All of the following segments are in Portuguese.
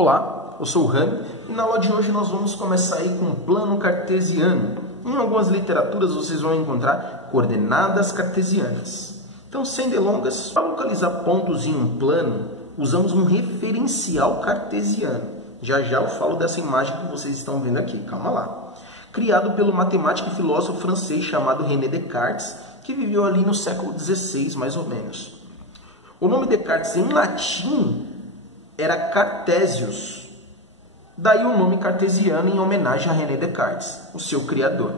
Olá, eu sou o Rami e na aula de hoje nós vamos começar aí com o plano cartesiano. Em algumas literaturas vocês vão encontrar coordenadas cartesianas. Então, sem delongas, para localizar pontos em um plano, usamos um referencial cartesiano. Já já eu falo dessa imagem que vocês estão vendo aqui, calma lá. Criado pelo matemático e filósofo francês chamado René Descartes, que viveu ali no século XVI, mais ou menos. O nome Descartes em latim era Cartesius, daí o nome cartesiano em homenagem a René Descartes, o seu criador.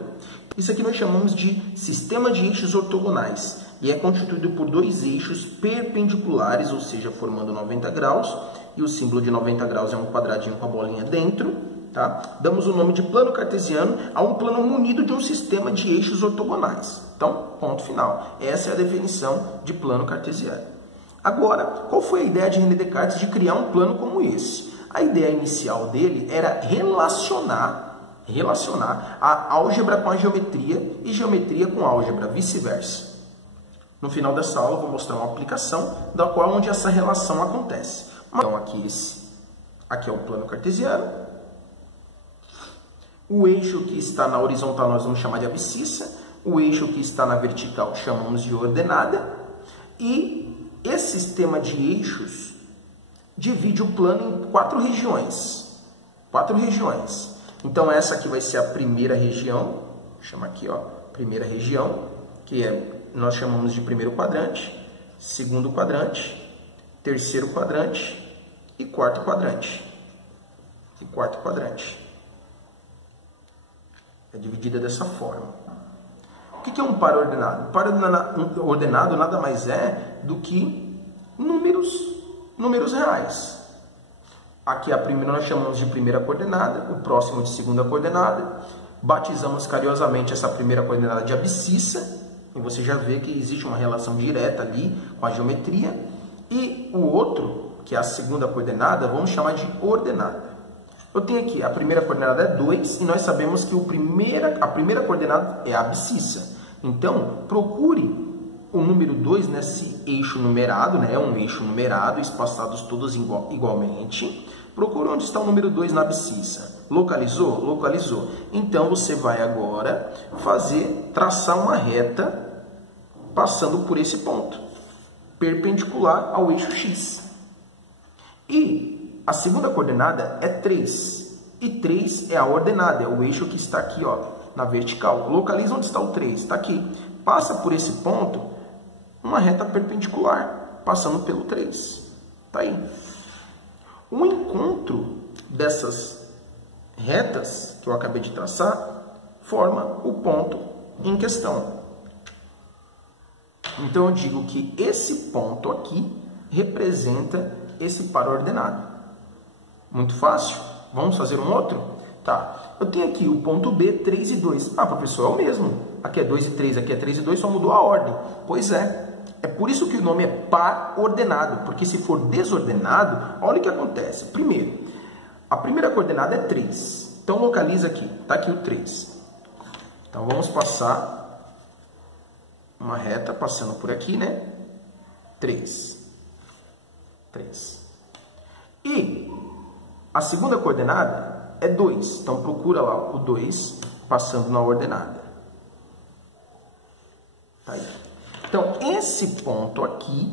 Isso aqui nós chamamos de sistema de eixos ortogonais e é constituído por dois eixos perpendiculares, ou seja, formando 90 graus, e o símbolo de 90 graus é um quadradinho com a bolinha dentro. Tá? Damos o nome de plano cartesiano a um plano munido de um sistema de eixos ortogonais. Então, ponto final. Essa é a definição de plano cartesiano. Agora, qual foi a ideia de René Descartes de criar um plano como esse? A ideia inicial dele era relacionar a álgebra com a geometria e geometria com a álgebra, vice-versa. No final dessa aula eu vou mostrar uma aplicação da qual onde essa relação acontece. Então aqui é o plano cartesiano. O eixo que está na horizontal nós vamos chamar de abscissa. O eixo que está na vertical chamamos de ordenada. E esse sistema de eixos divide o plano em quatro regiões. Então, essa aqui vai ser a primeira região. Chama aqui, ó, primeira região, que nós chamamos de primeiro quadrante, segundo quadrante, terceiro quadrante e quarto quadrante. É dividida dessa forma. O que é um par ordenado? Um par ordenado nada mais é do que números reais. Aqui a primeira nós chamamos de primeira coordenada, o próximo de segunda coordenada. Batizamos carinhosamente essa primeira coordenada de abscissa, e você já vê que existe uma relação direta ali com a geometria. E o outro, que é a segunda coordenada, vamos chamar de ordenada. Eu tenho aqui, a primeira coordenada é 2, e nós sabemos que a primeira coordenada é a abscissa. Então, procure o número 2 nesse eixo numerado, né? É um eixo numerado, espaçados todos igualmente. Procure onde está o número 2 na abscissa. Localizou? Localizou. Então, você vai agora traçar uma reta passando por esse ponto, perpendicular ao eixo X. E a segunda coordenada é 3. E 3 é a ordenada, é o eixo que está aqui, ó, na vertical. Localiza onde está o 3, está aqui. Passa por esse ponto uma reta perpendicular, passando pelo 3. Está aí. O encontro dessas retas que eu acabei de traçar forma o ponto em questão. Então, eu digo que esse ponto aqui representa esse par ordenado. Muito fácil? Vamos fazer um outro? Tá. Eu tenho aqui o ponto B, 3 e 2. Ah, professor, é o mesmo. Aqui é 2 e 3, aqui é 3 e 2, só mudou a ordem. Pois é. É por isso que o nome é par ordenado, porque se for desordenado, olha o que acontece. Primeiro, a primeira coordenada é 3. Então, localiza aqui. Está aqui o 3. Então, vamos passar uma reta, passando por aqui, né? 3. E a segunda coordenada é 2. Então, procura lá o 2 passando na ordenada. Tá aí. Então, esse ponto aqui,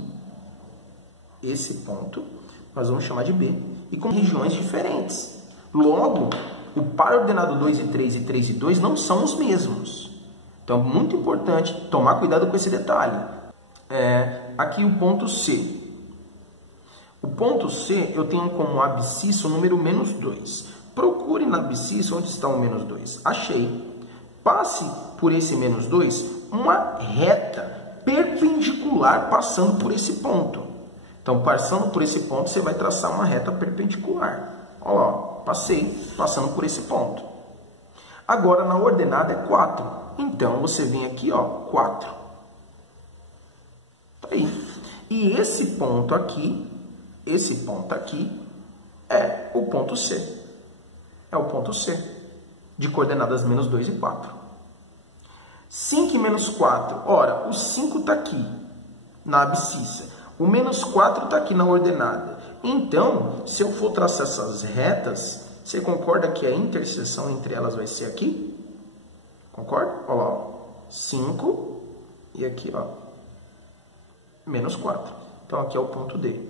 nós vamos chamar de B. E com regiões diferentes. Logo, o par ordenado 2 e 3 e 3 e 2 não são os mesmos. Então, é muito importante tomar cuidado com esse detalhe. Aqui o ponto C. O ponto C, eu tenho como abscissa o número menos 2. Procure na abscissa onde está o menos 2. Achei. Passe por esse menos 2 uma reta perpendicular passando por esse ponto. Então, passando por esse ponto, você vai traçar uma reta perpendicular. Olha lá, passando por esse ponto. Agora, na ordenada é 4. Então, você vem aqui, ó, 4. Tá aí. E esse ponto aqui é o ponto C. É o ponto C, de coordenadas menos 2 e 4. 5 e menos 4. Ora, o 5 está aqui, na abscissa. O menos 4 está aqui na ordenada. Então, se eu for traçar essas retas, você concorda que a interseção entre elas vai ser aqui? Concorda? Olha lá, ó. 5 e aqui, ó, menos 4. Então, aqui é o ponto D.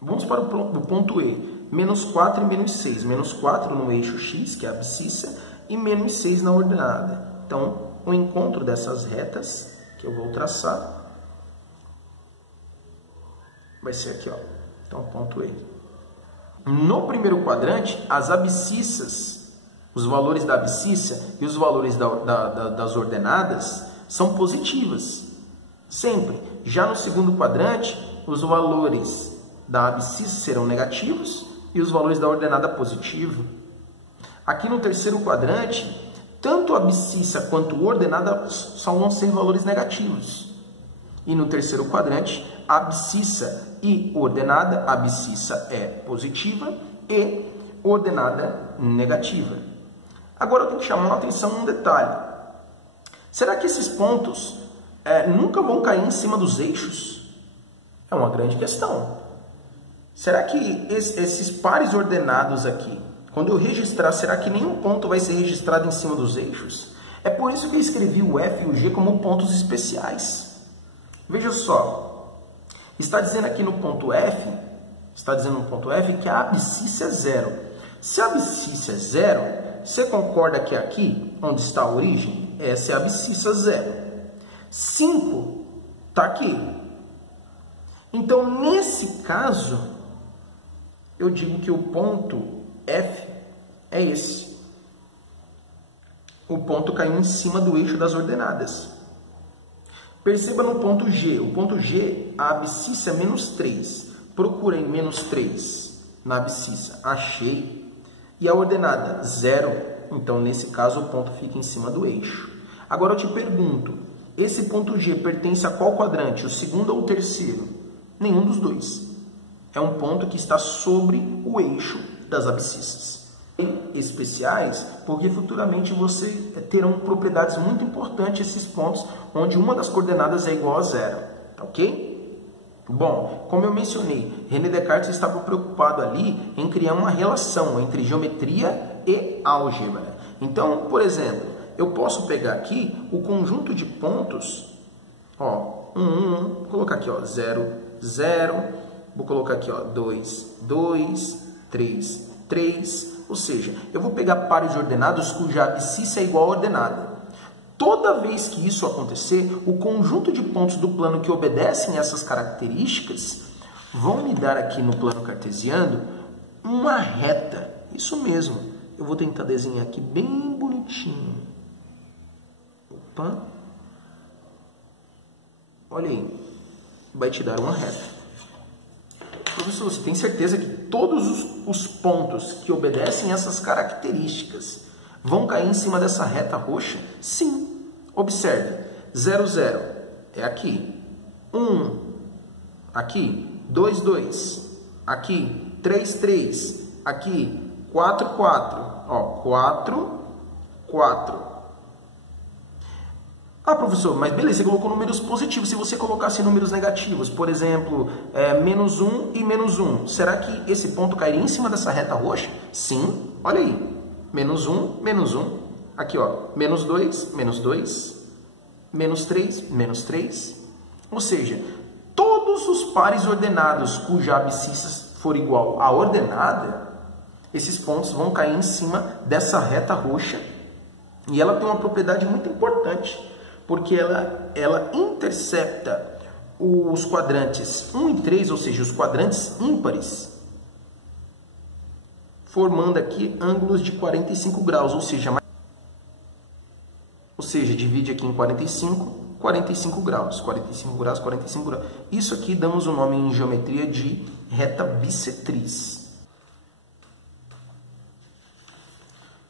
Vamos para o ponto E. Menos 4 e menos 6. Menos 4 no eixo X, que é a abscissa, e menos 6 na ordenada. Então, o encontro dessas retas, que eu vou traçar, vai ser aqui, ó. Então, ponto E. No primeiro quadrante, as abscissas, os valores da abscissa e os valores das ordenadas são positivas. Sempre. Já no segundo quadrante, os valores da abscissa serão negativos e os valores da ordenada positivo. Aqui no terceiro quadrante, tanto a abscissa quanto a ordenada só vão ser valores negativos. E no terceiro quadrante, a abscissa e ordenada, a abscissa é positiva e ordenada negativa. Agora eu tenho que chamar a atenção num detalhe. Será que esses pontos nunca vão cair em cima dos eixos? É uma grande questão. Será que esses pares ordenados aqui, quando eu registrar, será que nenhum ponto vai ser registrado em cima dos eixos? É por isso que eu escrevi o F e o G como pontos especiais. Veja só, está dizendo aqui no ponto F, que a abscissa é 0. Se a abscissa é 0, você concorda que aqui, onde está a origem, essa é a abscissa 0. 5 está aqui. Então, nesse caso, eu digo que o ponto F é esse. O ponto caiu em cima do eixo das ordenadas. Perceba no ponto G. O ponto G, a abscissa é menos 3. Procurei menos 3 na abscissa. Achei. E a ordenada? 0. Então, nesse caso, o ponto fica em cima do eixo. Agora, eu te pergunto, esse ponto G pertence a qual quadrante? O segundo ou o terceiro? Nenhum dos dois. É um ponto que está sobre o eixo das abscissas. Especiais, porque futuramente você terão propriedades muito importantes esses pontos, onde uma das coordenadas é igual a 0. Tá ok? Bom, como eu mencionei, René Descartes estava preocupado ali em criar uma relação entre geometria e álgebra. Então, por exemplo, eu posso pegar aqui o conjunto de pontos, ó, 1, colocar aqui, ó, 0, 0, vou colocar aqui, ó, 2, 2, 3, 3, ou seja, eu vou pegar pares ordenados cuja abscissa é igual a ordenada. Toda vez que isso acontecer, o conjunto de pontos do plano que obedecem a essas características vão me dar aqui no plano cartesiano uma reta. Isso mesmo. Eu vou tentar desenhar aqui bem bonitinho. Opa. Olha aí. Vai te dar uma reta. Professor, você tem certeza que todos os pontos que obedecem a essas características vão cair em cima dessa reta roxa? Sim. Observe. 0, 0 é aqui. 1 aqui. 2, 2 aqui. 3, 3 aqui. 4, 4. Ó, 4, 4. Ah, professor, mas beleza, você colocou números positivos. Se você colocasse números negativos, por exemplo, menos 1 e menos 1, será que esse ponto cairia em cima dessa reta roxa? Sim, olha aí. Menos 1, menos 1. Aqui, ó, menos 2, menos 2. Menos 3, menos 3. Ou seja, todos os pares ordenados cuja abscissa for igual à ordenada, esses pontos vão cair em cima dessa reta roxa. E ela tem uma propriedade muito importante, porque ela intercepta os quadrantes 1 e 3, ou seja, os quadrantes ímpares, formando aqui ângulos de 45 graus, ou seja, divide aqui em 45, 45 graus, 45 graus, 45 graus. Isso aqui damos o nome em geometria de reta bissetriz.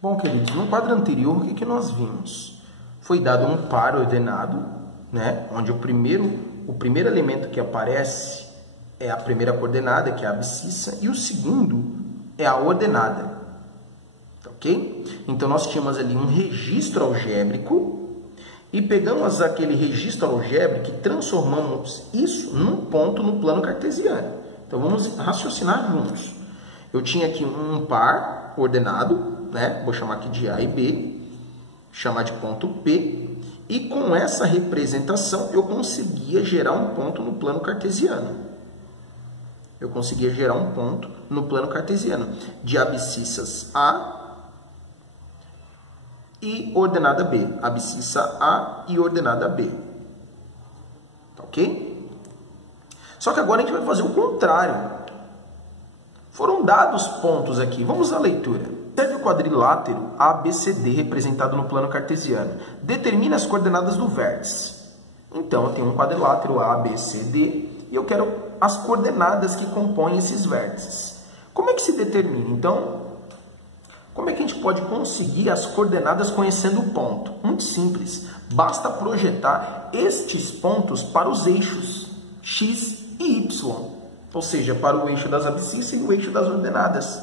Bom, queridos, no quadro anterior, o que nós vimos? Foi dado um par ordenado, né, onde o primeiro elemento que aparece é a primeira coordenada, que é a abscissa, e o segundo é a ordenada. Ok? Então, nós tínhamos ali um registro algébrico e pegamos aquele registro algébrico e transformamos isso num ponto no plano cartesiano. Então vamos raciocinar juntos. Eu tinha aqui um par ordenado, né? Vou chamar aqui de A e B, chamar de ponto P, e com essa representação eu conseguia gerar um ponto no plano cartesiano. Eu conseguia gerar um ponto no plano cartesiano de abscissas A e ordenada B. Abscissa A e ordenada B. Tá ok? Só que agora a gente vai fazer o contrário. Foram dados pontos aqui. Vamos à leitura. Observe o quadrilátero ABCD representado no plano cartesiano. Determine as coordenadas do vértice. Então, eu tenho um quadrilátero ABCD e eu quero as coordenadas que compõem esses vértices. Como é que se determina? Então, como é que a gente pode conseguir as coordenadas conhecendo o ponto? Muito simples. Basta projetar estes pontos para os eixos X e Y. Ou seja, para o eixo das abscissas e o eixo das ordenadas.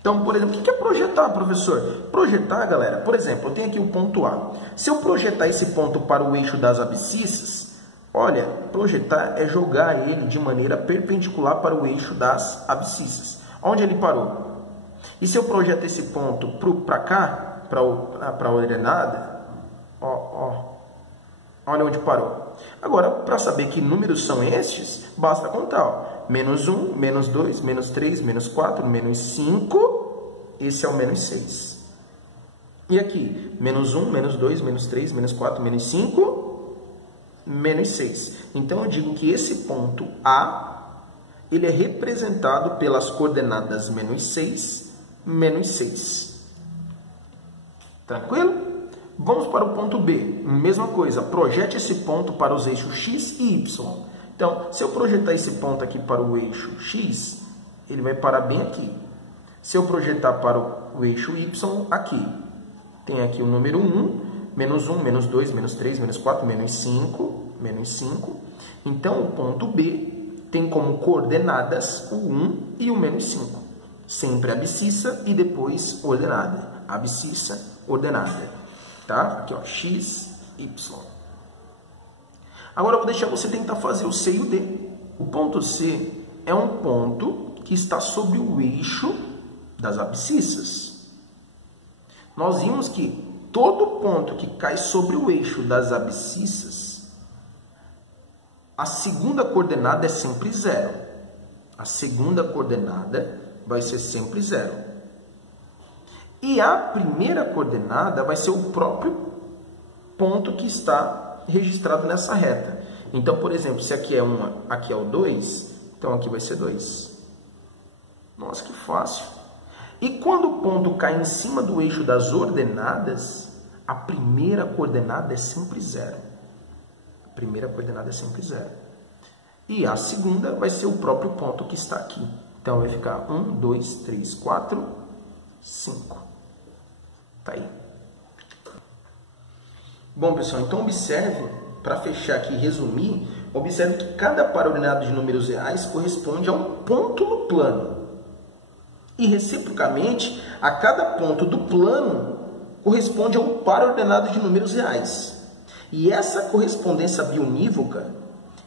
Então, por exemplo, o que é projetar, professor? Projetar, galera, por exemplo, eu tenho aqui o ponto A. Se eu projetar esse ponto para o eixo das abscissas, olha, projetar é jogar ele de maneira perpendicular para o eixo das abscissas. Onde ele parou? E se eu projeto esse ponto para cá, para a ordenada, olha onde parou. Agora, para saber que números são estes, basta contar. Ó. Menos 1, menos 2, menos 3, menos 4, menos 5. Esse é o menos 6. E aqui, menos 1, menos 2, menos 3, menos 4, menos 5, menos 6. Então, eu digo que esse ponto A, ele é representado pelas coordenadas menos 6, menos 6. Tranquilo? Vamos para o ponto B. Mesma coisa, projete esse ponto para os eixos X e Y. Então, se eu projetar esse ponto aqui para o eixo X, ele vai parar bem aqui. Se eu projetar para o eixo Y, aqui. Tem aqui o número 1, menos 1, menos 2, menos 3, menos 4, menos 5, menos 5. Então, o ponto B tem como coordenadas o 1 e o menos 5. Sempre abscissa e depois ordenada. Abscissa, ordenada. Tá? Aqui, ó, X, Y. Agora eu vou deixar você tentar fazer o C e o D. O ponto C é um ponto que está sobre o eixo das abscissas. Nós vimos que todo ponto que cai sobre o eixo das abscissas, a segunda coordenada é sempre 0. A segunda coordenada vai ser sempre 0. E a primeira coordenada vai ser o próprio ponto que está registrado nessa reta. Então, por exemplo, se aqui é 1, aqui é o 2, então aqui vai ser 2. Nossa, que fácil. E quando o ponto cai em cima do eixo das ordenadas, a primeira coordenada é sempre 0. A primeira coordenada é sempre 0. E a segunda vai ser o próprio ponto que está aqui. Então, vai ficar 1, 2, 3, 4, 5. Tá aí. Bom, pessoal, então observe, para fechar aqui e resumir, observe que cada par ordenado de números reais corresponde a um ponto no plano. E, reciprocamente, a cada ponto do plano corresponde a um par ordenado de números reais. E essa correspondência biunívoca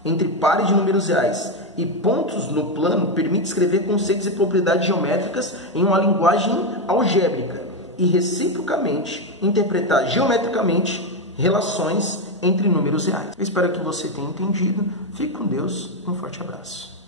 entre pares de números reais e pontos no plano permite escrever conceitos e propriedades geométricas em uma linguagem algébrica e, reciprocamente, interpretar geometricamente relações entre números reais. Eu espero que você tenha entendido. Fique com Deus. Um forte abraço.